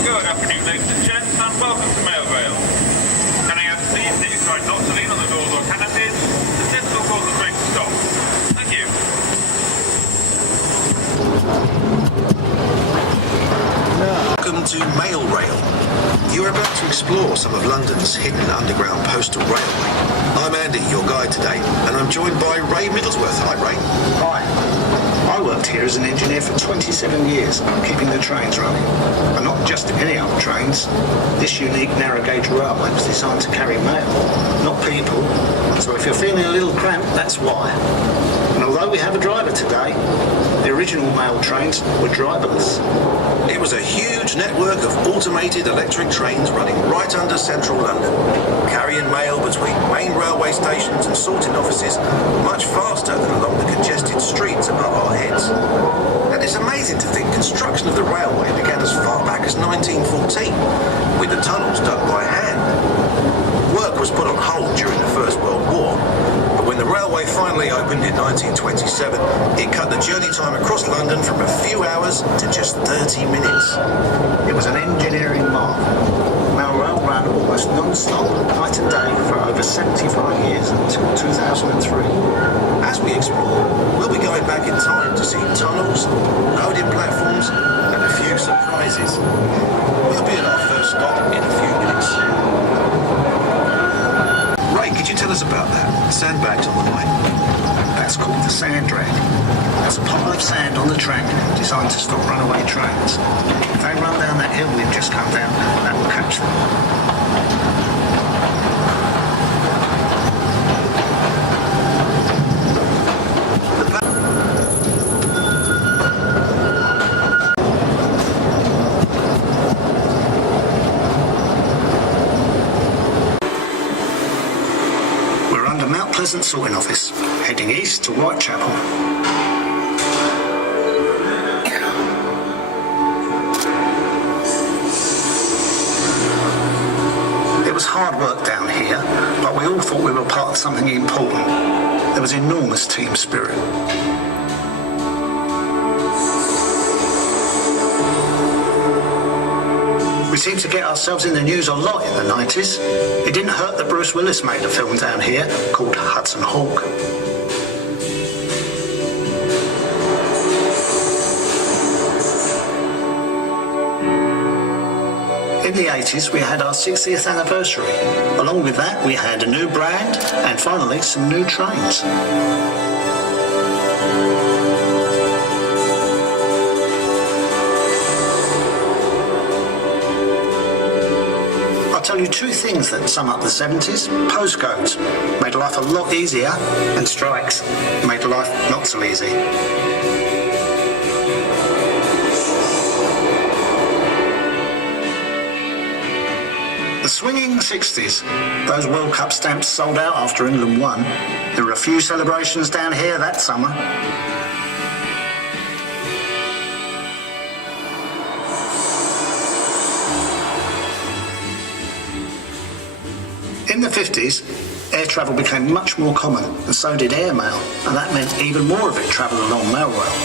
Good afternoon, ladies and gents, and welcome to Mail Rail. Can I ask please that you try not to lean on the doors or canopies, as this will cause the train to stop. Thank you. Welcome to Mail Rail. You are about to explore some of London's hidden underground postal railway. I'm Andy, your guide today, and I'm joined by Ray Middlesworth. Hi, Ray. Hi. I worked here as an engineer for 27 years, keeping the trains running. And not just any old trains. This unique narrow gauge railway was designed to carry mail, not people. So if you're feeling a little cramped, that's why. And although we have a driver today, the original mail trains were driverless. It was a huge network of automated electric trains running right under central London, carrying mail between main railway stations and sorting offices much faster than along the congested streets above our heads. And it's amazing to think construction of the railway began as far back as 1914, with the tunnels dug by hand. Work was put on hold during the First World War, but when the railway finally opened in 1927, it cut the journey time across London from a few hours to just 30 minutes. It was an engineering marvel. Mail rail ran almost non-stop, night and day, for over 75 years until 2003. As we explore, we'll be going back in time to see tunnels, loading platforms, and a few surprises. We'll be at our first stop in a few minutes. Ray, could you tell us about that? Sandbags on the line. That's called the sand drag. That's a pile of sand on the track designed to stop runaway trains. If they run down that hill we've just come down, that will catch them. present sorting office, heading east to Whitechapel. It was hard work down here, but we all thought we were part of something important. There was enormous team spirit. We seemed to get ourselves in the news a lot in the 90s. It didn't hurt that Bruce Willis made a film down here called Hudson Hawk. In the 80s, we had our 60th anniversary. Along with that, we had a new brand and finally some new trains. I'll tell you two things that sum up the 70s. Postcodes made life a lot easier, and strikes made life not so easy. The swinging 60s. Those World Cup stamps sold out after England won. There were a few celebrations down here that summer. In the 50s, air travel became much more common, and so did airmail, and that meant even more of it travelled along mail rail.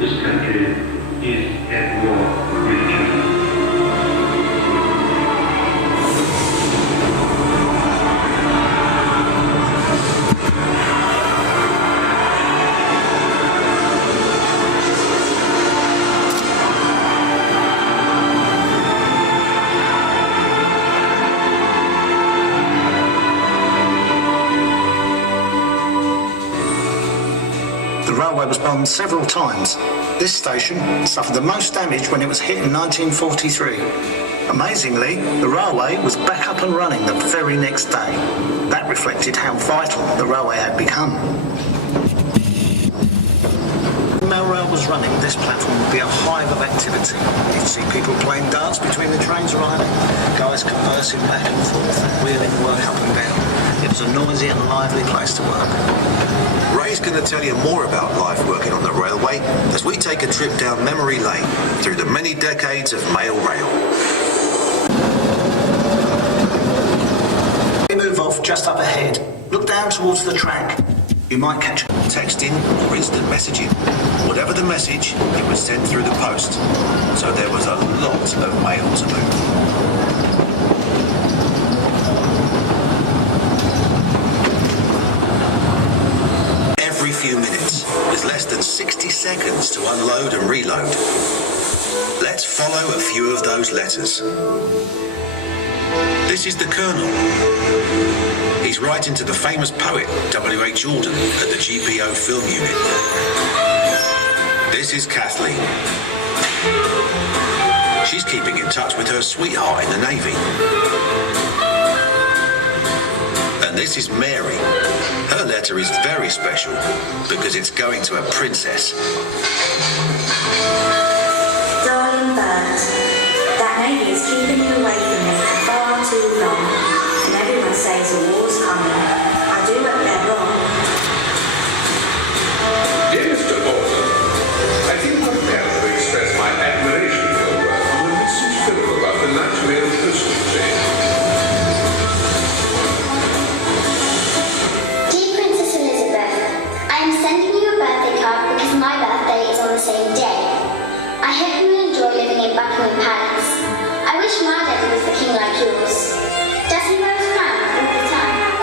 This country is at war with each other. The railway was bombed several times. This station suffered the most damage when it was hit in 1943. Amazingly, the railway was back up and running the very next day. That reflected how vital the railway had become. When the rail was running, this platform would be a hive of activity. You'd see people playing darts between the trains arriving, guys conversing back and forth, wheeling work up and down. It was a noisy and lively place to work. Ray's going to tell you more about life working on the railway as we take a trip down memory lane through the many decades of mail rail. We move off just up ahead. Look down towards the track. You might catch Texting or instant messaging. Whatever the message, it was sent through the post. So there was a lot of mail to move. Every few minutes, with less than 60 seconds to unload and reload. Let's follow a few of those letters. This is the Colonel. He's writing to the famous poet W.H. Jordan at the GPO Film Unit. This is Kathleen. She's keeping in touch with her sweetheart in the Navy. And this is Mary. Her letter is very special because it's going to a princess. Darling bird, that Navy is keeping you away from me for far too long, and everyone says a war's coming. I do hope they're wrong. Dear Mr. Bolton, I think I'm proud to express my admiration for your work on the recent film about the night mail postal train. Dear Princess Elizabeth, I am sending you a birthday card because my birthday is on the same day. I hope you will enjoy living in Buckingham Palace. I wish my daddy was the king like yours. Does he wear his crown all the time?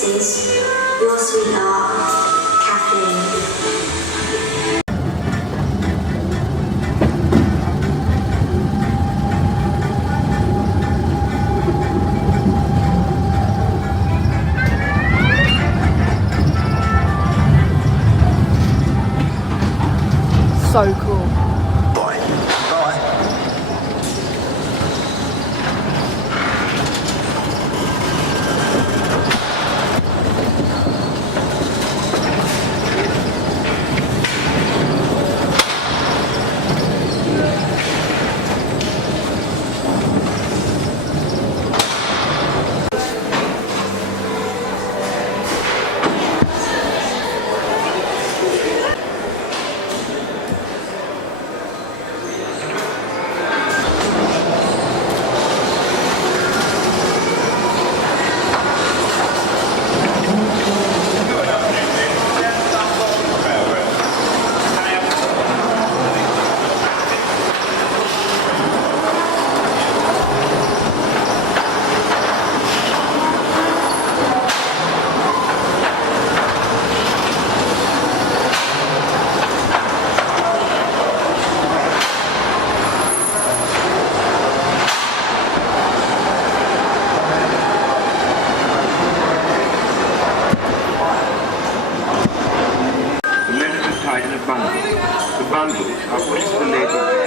This is your sweetheart, Kathleen. So cool. Bye. Bye. The letters are tied in a bundle. The bundles are put into the label